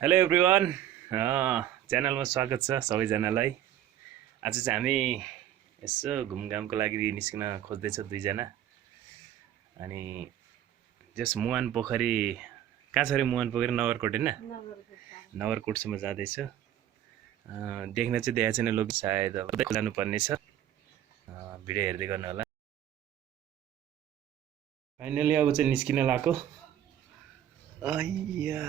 Hello everyone, च्यानलमा स्वागत छ सबैजनालाई। आज चाहिँ हामी यसो घुमघामको लागि निस्किन खोज्दैछ दुईजना। अनि जस मुहान पोखरी कहाँ छ अरे? मुहान पोखरी नगरकोट होइन, नगरकोटसम्म जाँदैछ। देख्न चाहिँ देखाएको छैन, लोक सायद जानुपर्ने छ। भिडियो हेर्दै गर्नु होला। फाइनली अब चाहिँ निस्किन लाग्यो। अय्या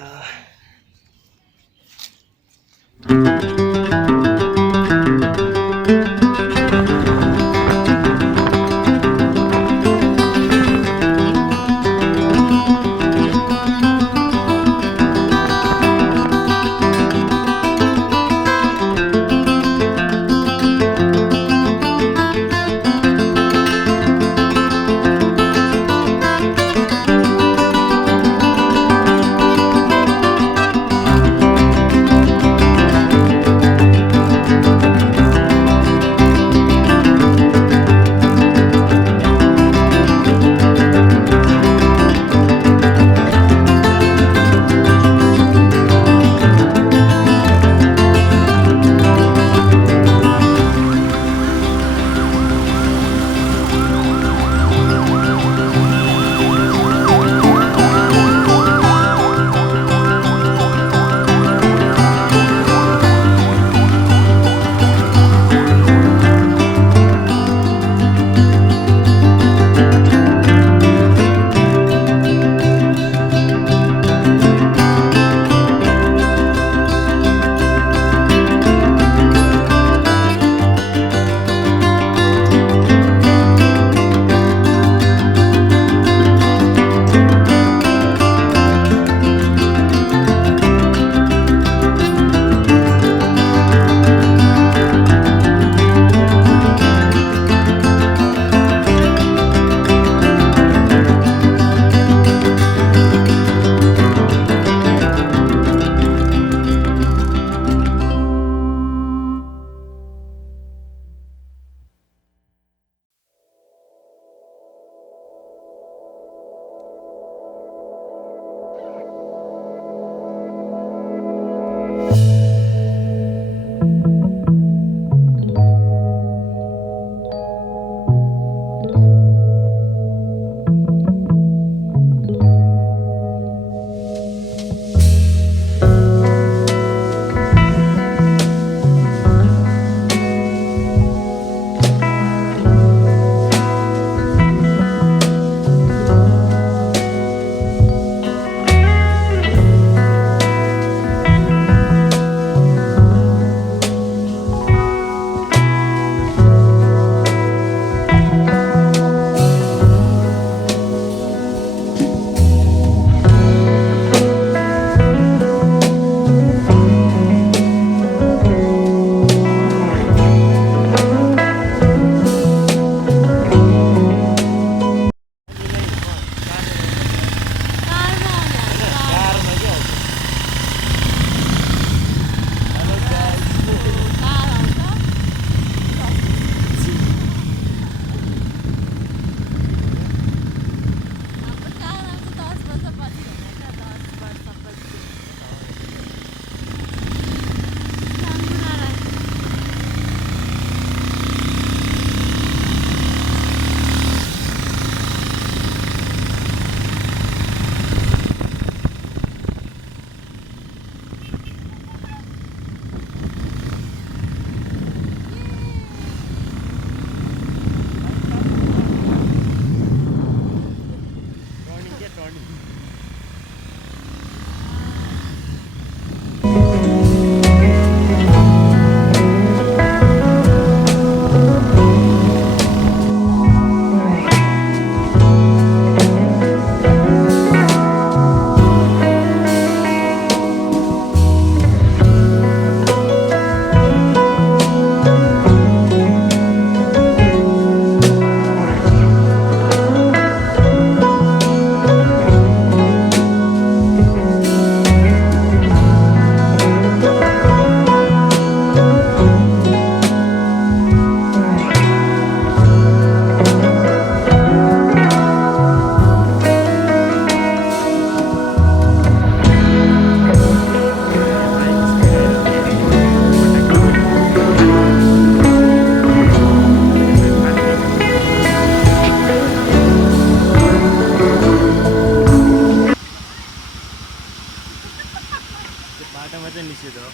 बाटोमा चाहिँ निषेध हो।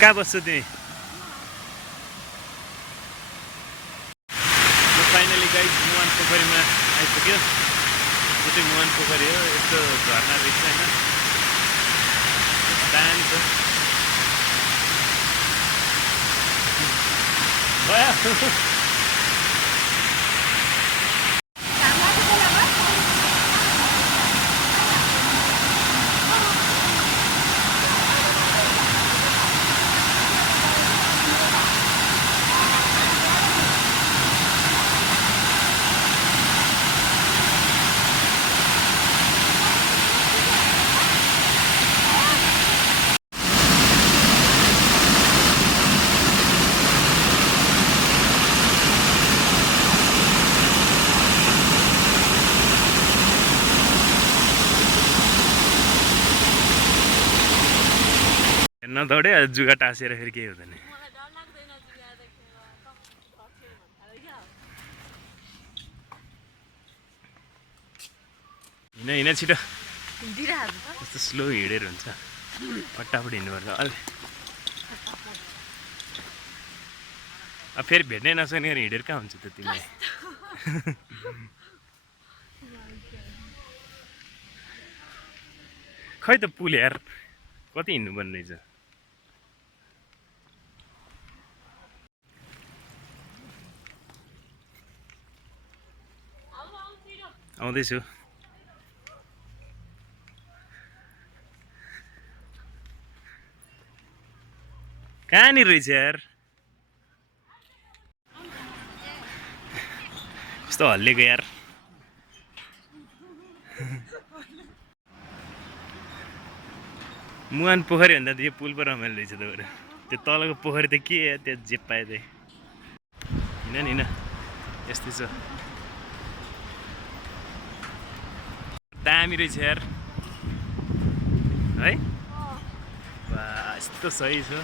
कहाँ बस्छौ तिमी? फाइनली गाइस मुहान पोखरीमा आइपुग्यो। यो चाहिँ मुहान पोखरी हो। यस्तो झर्ना रहेछ होइन, दामी छ। भयो नदौडे जुगा टाँसेर फेरि केही हुँदैन। हिँड हिँड छिटो, कस्तो स्लो हिँडेर हुन्छ, फटाफट हिँड्नुपर्छ। अलि अब फेरि भेट्नै नसक्ने गरी हिँडेर कहाँ हुन्छ त तिमीलाई? खै त पुल यार, कति हिँड्नुपर्ने रहेछ। आउँदैछु। कहाँनिर रहेछ यार, कस्तो हल्लिएको यार। मुहान पोखरी भन्दा त यो पुल पो रमाइलो रहेछ त बरु। त्यो तलको पोखरी त के या त्यो जे पाए त्यही। हिँड नि हिँड, यस्तै छ। दामी रहेछ यार है। बा यस्तो सही छ।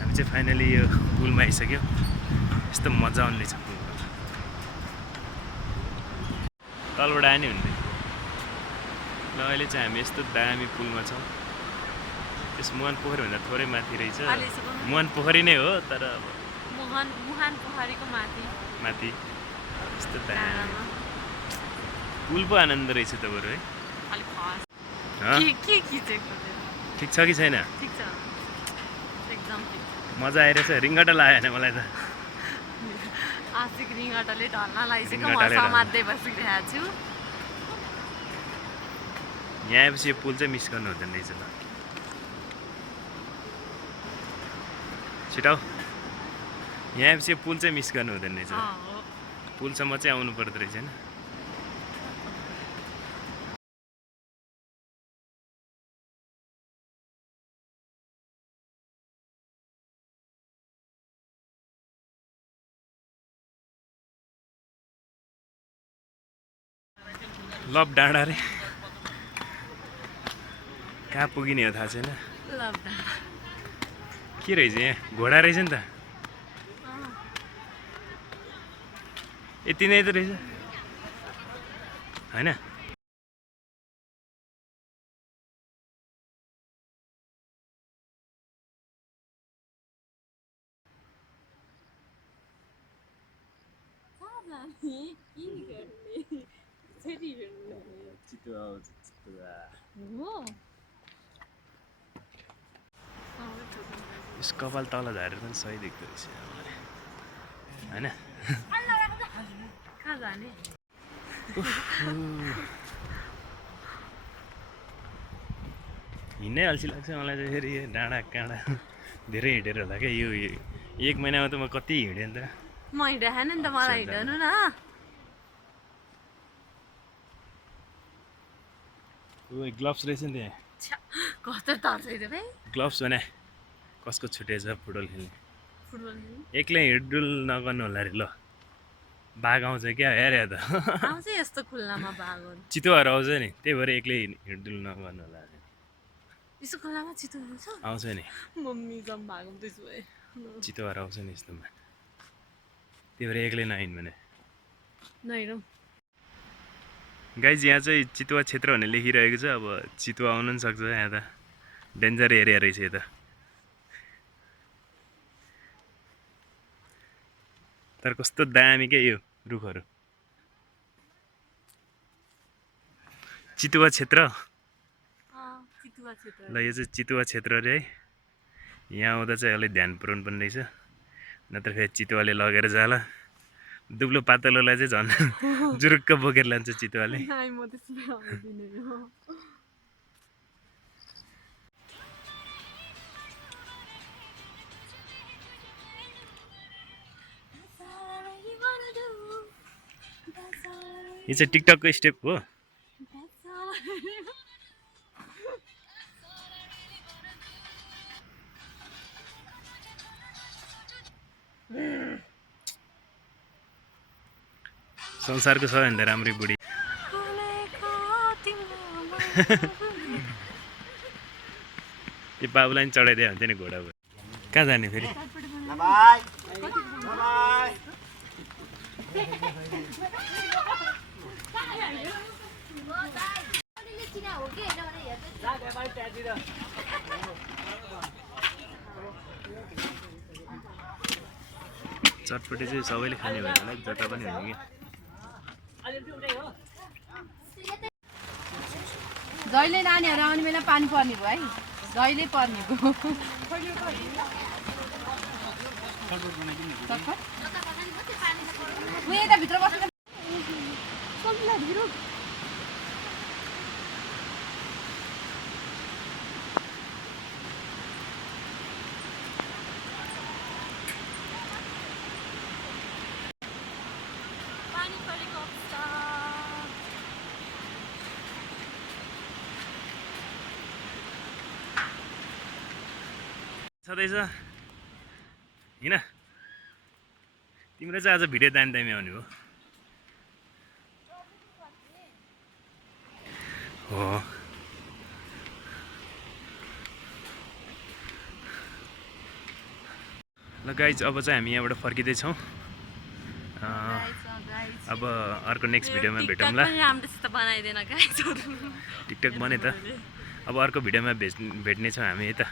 हामी चाहिँ फाइनली यो पुलमा आइसक्यो। यस्तो मजा आउने छ पुलमा। तलबाट आयो नि हुन्थ्यो। ल अहिले चाहिँ हामी यस्तो दामी पुलमा छौँ। त्यस मुहान पोखरी भन्दा थोरै माथि रहेछ। मुहान पोखरी नै हो तर मुहान पोखरीको माथि यस्तो दामी पुल पो आनन्द रहेछ त बरु है। ठिक छ कि छैन? मजा आइरहेछ। रिङ्गटा लाग्यो होइन मलाई त। आशिक रिङ्गटाले ढल्न लागिसक्यो, म समात्दै बसिरहेको छु। यहाँ आएपछि यो पुल चाहिँ मिस गर्नु हुँदैन रहेछ त। छिटाउ, यहाँ आएपछि यो पुल चाहिँ मिस गर्नु हुँदैन रहेछ। पुलसम्म चाहिँ आउनु पर्दो रहेछ होइन। लभ डाँडा रे, कहाँ पुगिने हो थाहा छैन। के रहेछ यहाँ? घोडा रहेछ नि त। यति नै त रहेछ होइन? यस कपाल तल झारेर पनि सही देख्दो रहेछ होइन? हिँड्नै अल्छी लाग्छ मलाई चाहिँ फेरि। डाँडा काँडा धेरै हिँडेर होला क्या यो 1 महिनामा त म कति हिँडेँ नि त। म हिँडेन नि त, मलाई हिँड्नु न। ग्लोभ्स रहेछ नि त्यहाँ छ्या, कस्तो तर्छ त्यो भाइ ग्लोभ्स भने कसको छुटेछ फुटबल खेल्ने फुटबल एक्लै हिँडडुल नगर्नु होला अरे ल बाघ आउँछ क्या हेर त आउँछ यस्तो खुल्लामा बाघहरू चितुवाहरू आउँछ नि त्यही भएर एक्लै हिँडडुल नगर्नु होला अरे यस्तो खुल्लामा चितुवा आउँछ आउँछ नि मम्मी जम भएको त्यसो भए चितुवाहरू आउँछ नि यस्तोमा त्यही भएर एक्लै नहिँड भने नहिँडौँ गाइज यहाँ चाहिँ चितुवा क्षेत्र भनेर लेखिरहेको छ अब चितुवा आउनु पनि सक्छ यहाँ त डेन्जर एरिया रहेछ यो त तर कस्तो दामी क्या यो रुखहरू चितुवा क्षेत्र चितुवा क्षेत्र ल यो चाहिँ चितुवा क्षेत्र अरे है यहाँ आउँदा चाहिँ अलिक ध्यान पुऱ्याउनु पर्ने रहेछ नत्र फेरि चितुवाले लगेर जाला दुब्लो पातलोलाई चाहिँ झन् जुरुक्क बोकेर लान्छ चितुवाले म त्यसमा आउँदिनँ यो चाहिँ टिकटकको स्टेप हो संसारको सबैभन्दा राम्रै बुढी त्यो बाबुलाई पनि चढाइदियो हुन्थ्यो नि घोडा कहाँ जाने फेरि चटपटी चाहिँ सबैले खाने भयो होला जता पनि हुने कि जहिले नानीहरू आउने बेला पानी पर्ने भयो है जहिले पर्ने भयो यता भित्र बसेर छँदैछ हिँड तिम्रो चाहिँ आज भिडियो दामी दामी आउने हो हो ल गाइज अब चाहिँ हामी यहाँबाट फर्किँदैछौँ अब अर्को नेक्स्ट भिडियोमा भेटौँला टिकटक बने त अब अर्को भिडियोमा भेट्नेछौँ हामी है त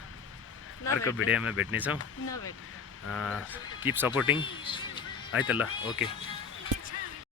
अर्को भिडियोमा भेट्नेछौँ किप सपोर्टिङ है त ल ओके